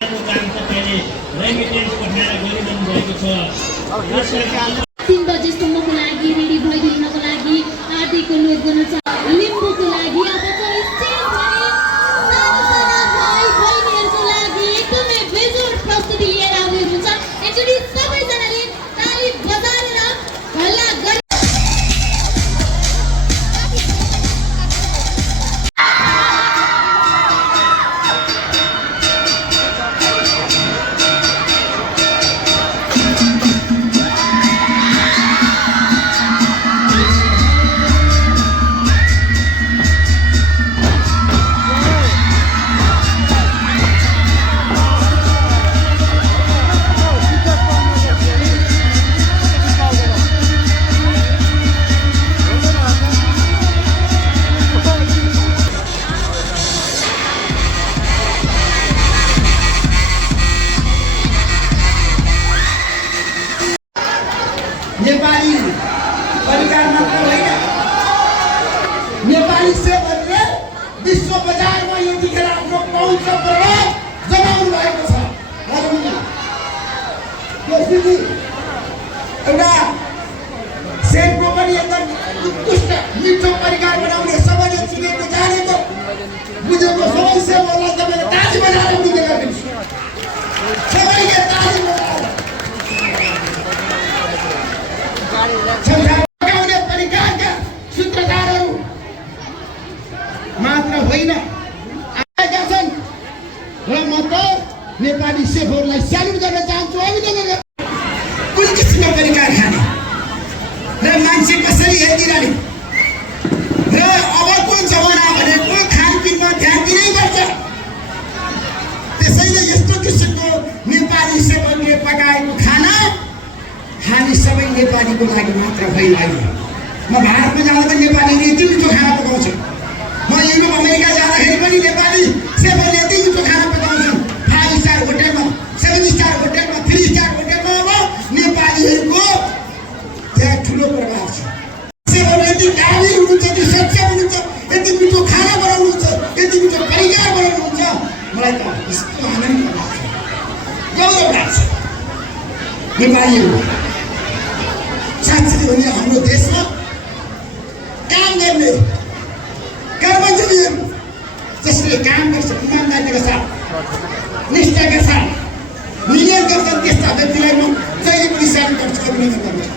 3 बजेसम्मको लागि रेडी भइदिनको लागि हार्दिक अनुरोध गर्न चाहन्छु। लिम्बूको लागि अब चाहिँ भाइ बहिनीहरूको लागि एकदमै बेजोड प्रस्तुति लिएर आउने हुन्छ। एकचोटि सबैजनाले ताली बजाएर हल्ला गरी नेपाली परिकार मात्र होइन, नेपाली सेवकले विश्व बजारमा यतिखेर आफ्नो पहुँच र प्रभाव जमाउनु भएको छ। एउटा सेनको पनि एकदम उत्कृष्ट मिठो परिकार बनाउने सबैले चिनेको जानेको बुझेको सबै सेवकलाई तपाईँले ताली बजाएर बुझेका दिन्छु। सबैले ताली बजाएर संसारले परिकारका सूत्रधारहरू मात्र होइन आएका छन् र म त नेपाली सेफहरूलाई स्यालुट गर्न चाहन्छु, अभिनन्दन गर्न। कुन किसिमको परिकार खाने र मान्छे कसरी हेरिरहने र अबको जमाना भनेको खानपिनमा ध्यान दिनै पर्छ। त्यसैले यस्तो किसिमको नेपाली सेवकले पकाएको खाना हामी सबै नेपालीको लागि मात्र होइन। म भारतमा जाँदा पनि नेपालीले यति मिठो खाना पकाउँछ। म युरोप अमेरिका जाँदाखेरि पनि नेपाली सेवकले यति मिठो खाना पकाउँछन्। 5 स्टार होटलमा, 7 स्टार होटलमा, 3 स्टार होटलमा अब नेपालीहरूको त्यहाँ ठुलो प्रभाव छ। सेवकले यति काबिल हुनुहुन्छ, यति सच्चा हुनुहुन्छ, यति मिठो खाना बनाउनुहुन्छ, यति मिठो परिकार बनाउनुहुन्छ, मलाई त यस्तो आनन्द लाग्छ, गौरव लाग्छ। नेपालीहरू साँच्चै भने हाम्रो देशमा काम गर्ने कर्मचारीहरू जसले काम गर्छ इमानदारीका साथ, निष्ठाका साथ, मिहिनेत गर्छन्, त्यस्ता व्यक्तिलाई म जहिले पनि स्यालुट गर्छु, अभिनन्दन गर्छु।